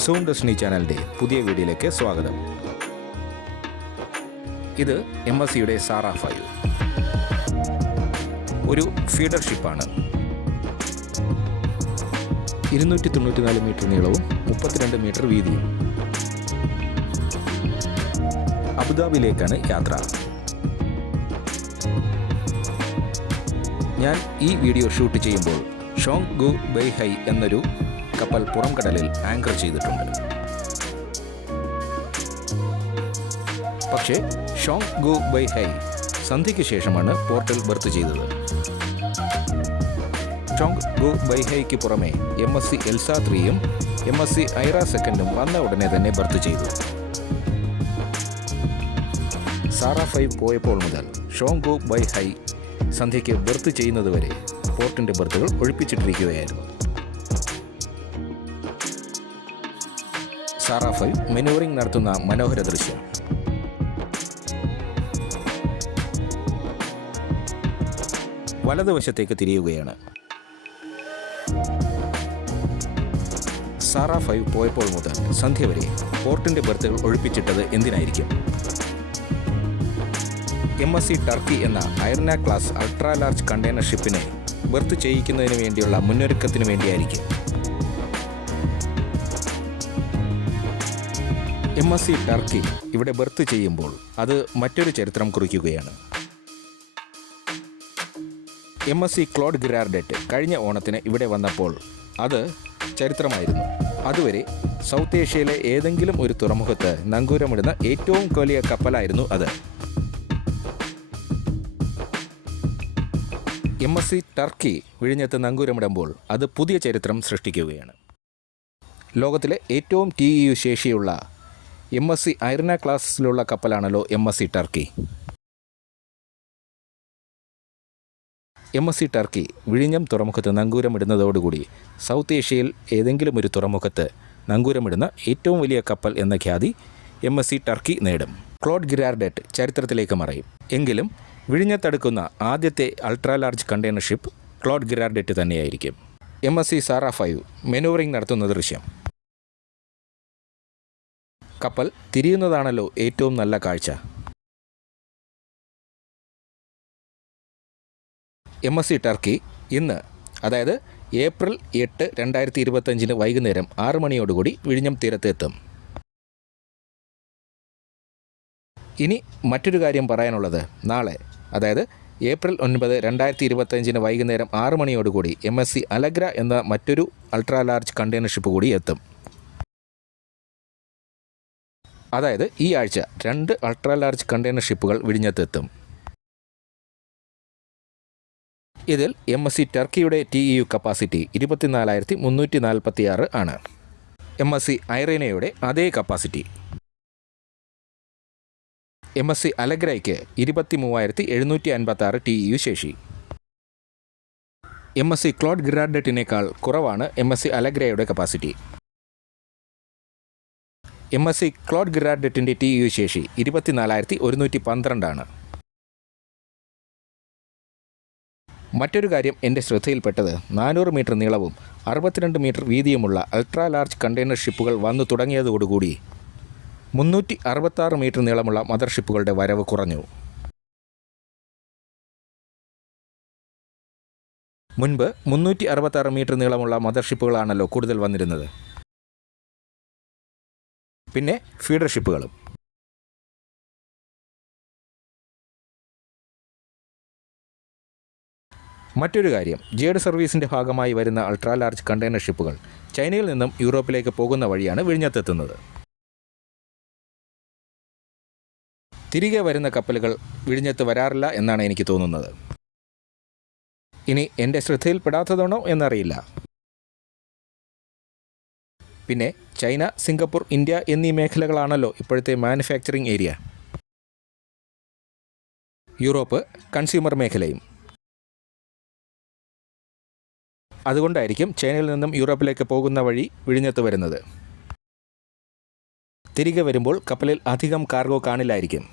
Zoom destiny ചാനലിൻ്റെ പുതിയ വീഡിയോയിലേക്ക് സ്വാഗതം. ഇത് MSCയുടെ സാറ 5 ഒരു ഫീഡർ ഷിപ്പാണ്. 294 മീറ്റർ നീളവും 32 മീറ്റർ വീതിയും. അബുദാബിയിലേക്കാണ് യാത്ര. ഞാൻ ഈ വീഡിയോ ഷൂട്ട് ചെയ്യുമ്പോൾ ഷോങ് ഗു ബെയ്ഹൈ എന്നൊരു കപ്പൽ പുറംകടലിൽ ആങ്കർ ചെയ്തിട്ടുണ്ട്. പക്ഷേ ഷോങ് ഗു ബെയ്ഹൈ സന്ധ്യയ്ക്ക് ശേഷമാണ് പോർട്ടിൽ ബർത്ത് ചെയ്തത്. ഷോങ് ഗു ബെയ്ഹൈക്ക് പുറമെ MSC എൽസ 3യും MSC ഐറ 2ും വന്ന ഉടനെ തന്നെ ബർത്ത് ചെയ്തു. സാറ 5 പോയപ്പോൾ മുതൽ ഷോങ് ഗു ബെയ്ഹൈ സന്ധ്യയ്ക്ക് ബർത്ത് ചെയ്യുന്നതുവരെ പോർട്ടിൻ്റെ ബർത്തുകൾ ഒഴിപ്പിച്ചിട്ടിരിക്കുകയായിരുന്നു. സാറ 5 മെനൂവറിംഗ് നടത്തുന്ന മനോഹര ദൃശ്യം. വലതുവശത്തേക്ക് തിരിയുകയാണ്. സാറ 5 പോയപ്പോൾ മുതൽ സന്ധ്യ വരെ പോർട്ടിൻ്റെ ബർത്തുകൾ ഒഴിപ്പിച്ചിട്ടത് എന്തിനായിരിക്കും? MSC ടർക്കി എന്ന Irina class ultra large container ഷിപ്പിനെ ബർത്ത് ചെയ്യിക്കുന്നതിന് വേണ്ടിയുള്ള മുന്നൊരുക്കത്തിന് വേണ്ടിയായിരിക്കും. MSC ടർക്കി ഇവിടെ ബർത്ത് ചെയ്യുമ്പോൾ അത് മറ്റൊരു ചരിത്രം കുറിക്കുകയാണ്. MSC ക്ലോഡ് ഗിരാർഡെറ്റ് കഴിഞ്ഞ ഓണത്തിന് ഇവിടെ വന്നപ്പോൾ അത് ചരിത്രമായിരുന്നു. അതുവരെ സൗത്ത് ഏഷ്യയിലെ ഏതെങ്കിലും ഒരു തുറമുഖത്ത് നങ്കൂരമിടുന്ന ഏറ്റവും വലിയ കപ്പലായിരുന്നു അത്. MSC ടർക്കി വിഴിഞ്ഞത്ത് നങ്കൂരമിടുമ്പോൾ അത് പുതിയ ചരിത്രം സൃഷ്ടിക്കുകയാണ്. ലോകത്തിലെ ഏറ്റവും TEU ശേഷിയുള്ള MSC ഐർന ക്ലാസ്സിലുള്ള കപ്പലാണല്ലോ MSC ടർക്കി. MSC ടർക്കി വിഴിഞ്ഞം തുറമുഖത്ത് നങ്കൂരമിടുന്നതോടുകൂടി സൗത്ത് ഏഷ്യയിൽ ഏതെങ്കിലും ഒരു തുറമുഖത്ത് നങ്കൂരമിടുന്ന ഏറ്റവും വലിയ കപ്പൽ എന്ന ഖ്യാതി MSC ടർക്കി നേടും. ക്ലോഡ് ഗിരാർഡെറ്റ് ചരിത്രത്തിലേക്ക് മറയും. എങ്കിലും വിഴിഞ്ഞത്തടുക്കുന്ന ആദ്യത്തെ ultra large container ship Claude Girardet തന്നെയായിരിക്കും. MSC സാറ 5 മെനൂവറിംഗ് നടത്തുന്ന ദൃശ്യം. കപ്പൽ തിരിയുന്നതാണല്ലോ ഏറ്റവും നല്ല കാഴ്ച. MSC ടർക്കി ഇന്ന്, അതായത് ഏപ്രിൽ 8, 2025 വൈകുന്നേരം 6 മണിയോടുകൂടി വിഴിഞ്ഞം തീരത്തെത്തും. ഇനി മറ്റൊരു കാര്യം പറയാനുള്ളത്, നാളെ അതായത് ഏപ്രിൽ 9, 2025 വൈകുന്നേരം 6 മണിയോടുകൂടി MSC അലഗ്ര എന്ന മറ്റൊരു അൾട്രാ ലാർജ് കണ്ടെയ്നർ ഷിപ്പ് കൂടി എത്തും. അതായത് ഈ ആഴ്ച 2 അൾട്രാ ലാർജ് കണ്ടെയ്നർ ഷിപ്പുകൾ വിഴിഞ്ഞത്തെത്തും. ഇതിൽ MSC ടർക്കിയുടെ TEU കപ്പാസിറ്റി 24,346 ആണ്. MSC ഐറേനയുടെ അതേ കപ്പാസിറ്റി. MSC അലഗ്രയ്ക്ക് 23,756 TEU ശേഷി. MSC ക്ലോഡ് ഗിരാർഡെറ്റിനേക്കാൾ കുറവാണ് MSC അലഗ്രയുടെ കപ്പാസിറ്റി. MSC ക്ലോഡ് ഗിരാർഡെറ്റിൻ്റെ TEU ശേഷി 24,112 ആണ്. മറ്റൊരു കാര്യം എൻ്റെ ശ്രദ്ധയിൽപ്പെട്ടത് 400 മീറ്റർ നീളവും 62 മീറ്റർ വീതിയുമുള്ള അൾട്രാ ലാർജ് കണ്ടെയ്നർ ഷിപ്പുകൾ വന്നു തുടങ്ങിയതോടുകൂടി 366 മീറ്റർ നീളമുള്ള മദർ ഷിപ്പുകളുടെ വരവ് കുറഞ്ഞു. മുൻപ് 366 മീറ്റർ നീളമുള്ള മദർ ഷിപ്പുകളാണല്ലോ കൂടുതൽ വന്നിരുന്നത്. പിന്നെ ഫീഡർ ഷിപ്പുകളും. മറ്റൊരു കാര്യം, ജേഡ് സർവീസിൻ്റെ ഭാഗമായി വരുന്ന അൾട്രാ ലാർജ് കണ്ടെയ്നർ ഷിപ്പുകൾ ചൈനയിൽ നിന്നും യൂറോപ്പിലേക്ക് പോകുന്ന വഴിയാണ് വിഴിഞ്ഞത്തെത്തുന്നത്. തിരികെ വരുന്ന കപ്പലുകൾ വിഴിഞ്ഞത്ത് വരാറില്ല എന്നാണ് എനിക്ക് തോന്നുന്നത്. ഇനി എൻ്റെ ശ്രദ്ധയിൽപ്പെടാത്തതാണോ എന്നറിയില്ല. പിന്നെ ചൈന, സിംഗപ്പൂർ, ഇന്ത്യ എന്നീ മേഖലകളാണല്ലോ ഇപ്പോഴത്തെ മാനുഫാക്ചറിംഗ് ഏരിയ. യൂറോപ്പ് കൺസ്യൂമർ മേഖലയും. അതുകൊണ്ടായിരിക്കും ചൈനയിൽ നിന്നും യൂറോപ്പിലേക്ക് പോകുന്ന വഴി വിഴിഞ്ഞത്ത് വരുന്നത്. തിരികെ വരുമ്പോൾ കപ്പലിൽ അധികം കാർഗോ കാണില്ലായിരിക്കും.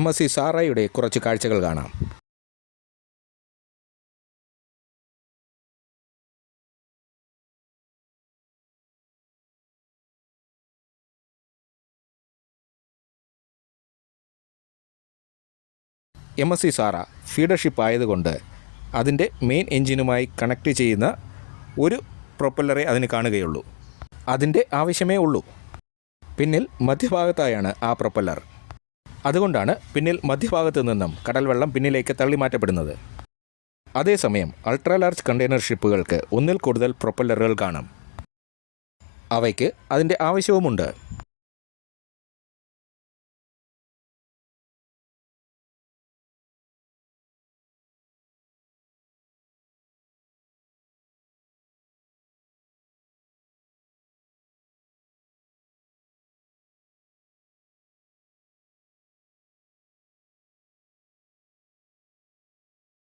MSC സാറയുടെ കുറച്ച് കാഴ്ചകൾ കാണാം. MSC സാറ ഫീഡർഷിപ്പ് ആയതുകൊണ്ട് അതിൻ്റെ മെയിൻ എഞ്ചിനുമായി കണക്ട് ചെയ്യുന്ന ഒരു പ്രൊപ്പല്ലറെ അതിന് കാണുകയുള്ളൂ. അതിൻ്റെ ആവശ്യമേ ഉള്ളൂ. പിന്നിൽ മധ്യഭാഗത്തായാണ് ആ പ്രൊപ്പല്ലർ. അതുകൊണ്ടാണ് പിന്നിൽ മധ്യഭാഗത്ത് നിന്നും കടൽ വെള്ളം പിന്നിലേക്ക് തള്ളിമാറ്റപ്പെടുന്നത്. അതേസമയം അൾട്രാ ലാർജ് കണ്ടെയ്നർ ഷിപ്പുകൾക്ക് ഒന്നിൽ കൂടുതൽ പ്രൊപ്പല്ലറുകൾ കാണും. അവയ്ക്ക് അതിൻ്റെ ആവശ്യവുമുണ്ട്.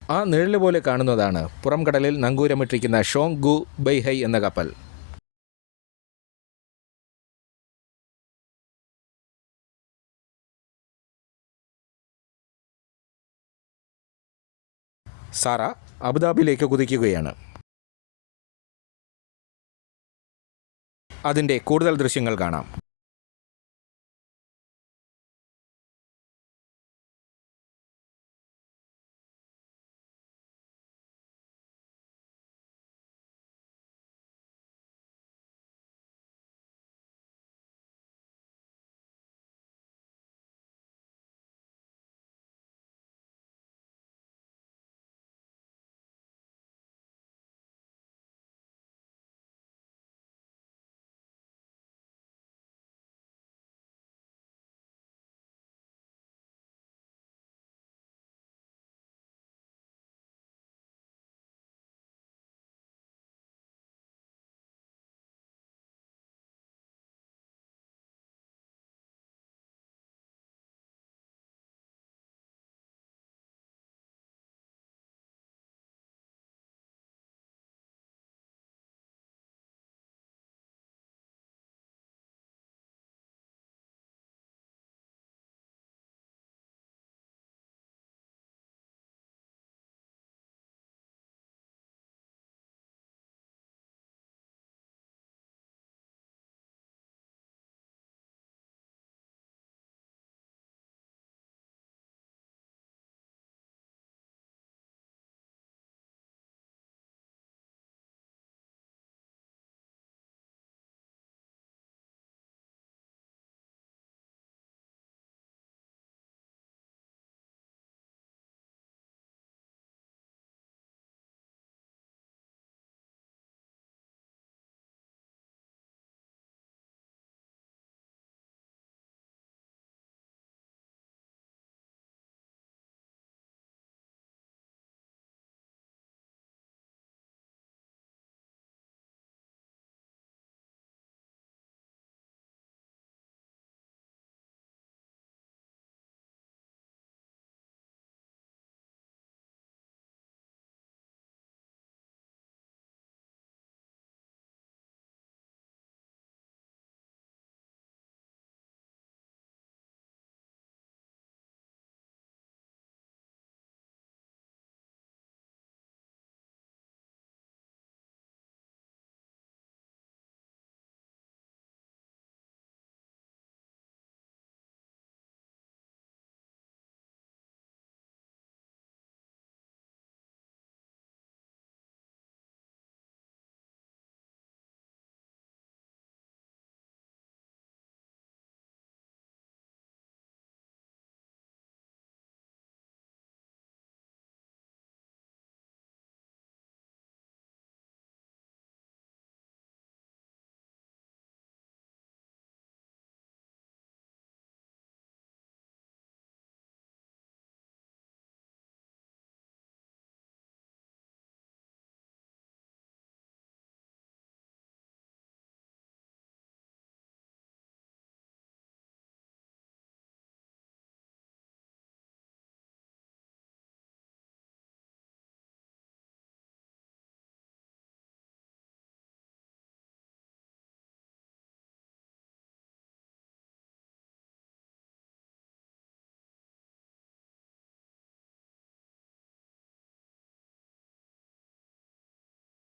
ആ നിഴല് പോലെ കാണുന്നതാണ് പുറം കടലിൽ നങ്കൂരമിട്ടിരിക്കുന്ന ഷോങ് ഗു ബെയ്ഹൈ എന്ന കപ്പൽ. സാറ അബുദാബിയിലേക്ക് കുതിക്കുകയാണ്. അതിൻ്റെ കൂടുതൽ ദൃശ്യങ്ങൾ കാണാം.